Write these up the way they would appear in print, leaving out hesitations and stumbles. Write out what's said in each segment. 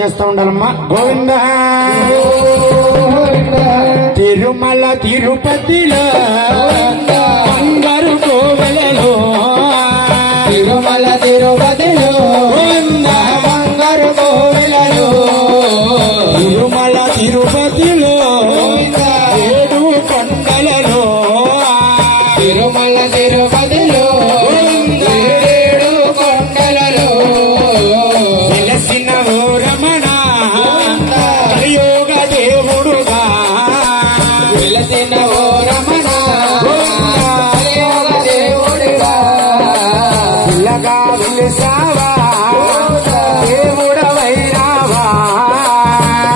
చేస్తూ ఉండాలమ్మా. గోవింద తిరుమల తిరుపతిలో బంగారు కోవెలలో తిరుమల తిరుపతిలో బంగారు కోవెలలో తిరుమల తిరుపతిలో 7 కొండలలో తిరుమల తిరుపతిలో 7 కొండలలో వెలసిన ఓ రమణ కలియోగ దేవుడుగా వెలసిన ఓ రమణ కలియోగ దేవుడుగా పిల్లగా వెలిసావా దేవుడవైనావా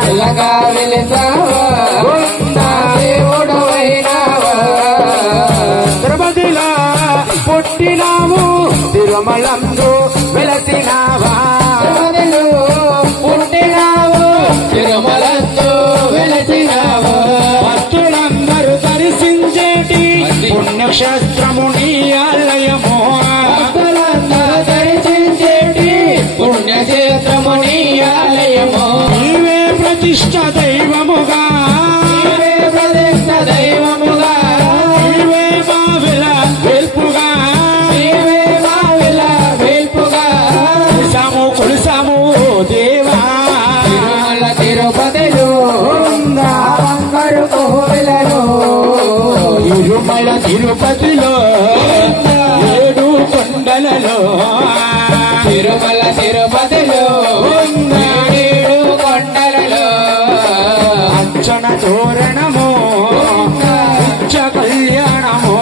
పిల్లగా వెలిసావా దేవుడవైనావా తిరుపతిలో పుట్టినావు తిరుమలందు వెలసినావా తిరుమలలో పుట్టినావు తిరుమలందు వెలసినావు భక్తులందరూ దర్శించేటి పుణ్యక్షేత్రము నీ ఆలయము భక్తులందరూ దర్శించేటి పుణ్యక్షేత్రము నీ ఆలయము నీవే ప్రతిష్ట దైవముగా నీవే ప్రతిష్ఠ దైవముగా నీవే బావిల వెల్పుగా నీవే మావిల వేల్పుగా కొలిసాము దేవా తిరుమల తిరుపతిలో బంగారు కోవెలలో తిరుమల తిరుపతిలో 7 కొండలలో తిరుమల తిరుపతిలో 7 కొండలలో అర్చన తోరణము నిత్య కళ్యాణము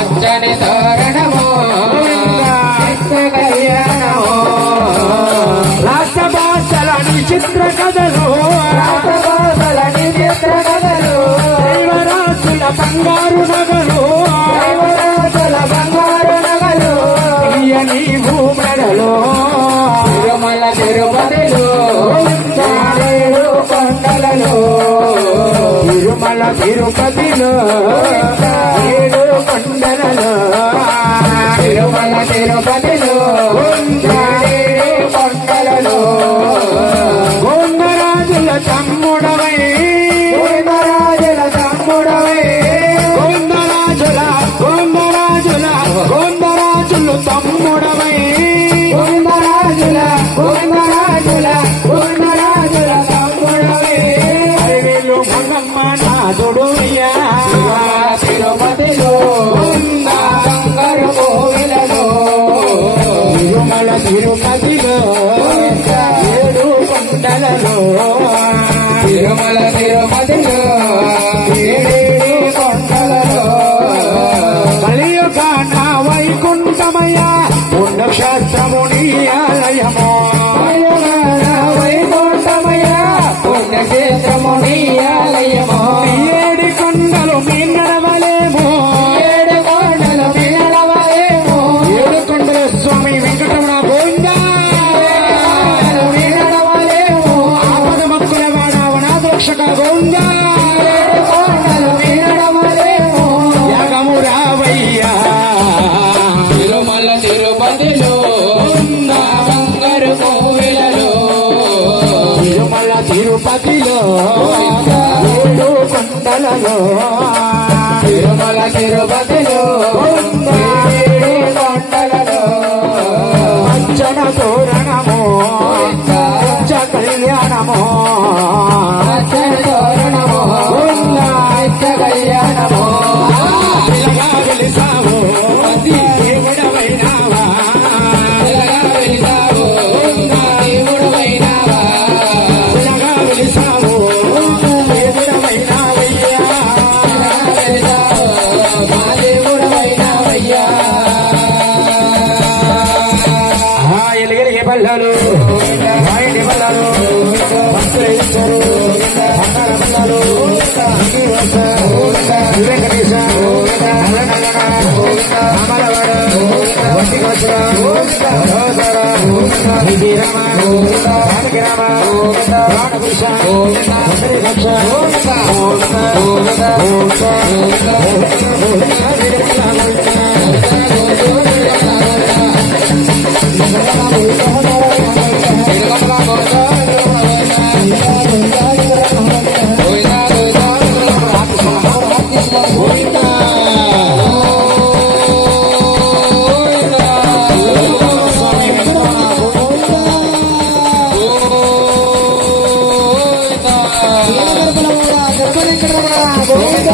అచ్చని తోరణము నిత్య కళ్యాణము రాష్ట్ర భాషలని చిత్ర కథలు రాసభాసలని చిత్ర కథలు దైవరాజుల బంగారు నగలు దైవరాజుల బంగారు నగలు నీ భూమెడలో తిరుమల తిరుపతిలో 7 కొండలలో తిరుమల తిరుపతిలో 7 కొండలలో తిరుమల తిరుపతిలో 7 కొండలలో గోంగరాజుల తమ్ముడవై గోవిందరాజుల తమ్ముడవై గోంగరాజులు తమ్ముడవై గోవిందరాజుల తమ్ముడవై అరివేలు మంగమ్మ నాదుడు తిరుపతిలో బంగారు కోవెలలో తిరుమల తిరుపతిలో 7 కొండలలో తిరుమల తిరుపతిలో 7 కొండలలో కలియుగ నా వైకుంఠమయ పుణ్యక్షేత్రము నీ ఆలయము వైకుంఠమయ పుణ్యక్షేత్రము నీ ఆలయము 7 కొండలు మీ నడవలేము 7 కొండలు నడవలేము 7 కొండల స్వామి వెంకటరమణ గోవిందా నడవలేము ఆపద మక్కుల వాడవన దోక్షక గోవిందా 7 కొండలు నడవలేము యాగము రావయ్యా తిరుమల తిరుపతిలో బంగారు కోవెలలో తిరుమల తిరుపతిలో 7 కొండలలో తిరుమల తిరుపతిలో 7 కొండలలో అర్చన తోరణము నిత్య కళ్యాణము అచ్చని తోరణము నిత్య కళ్యాణము పిల్లగా వెలిసావు దేవుడవైనావా పిల్లగా వెలిసావు దేవుడవైనావా పిల్లగా వెలిసావు దేవుడవైనావయ్యా వెలిసావు మా దేవుడవైనావయ్యా ఎలిగిరిగి పల్లలు వాయిని పల్లలు భక్తులు ఇస్తారు బంగార పల్లలు వెంకటేశ అమలవాడ వడ్డీకొచ్చిన రామ ప్రాణపురుష రక్ష తిరుమల గర్భల గర్భ వెంకటరమణ గోవింద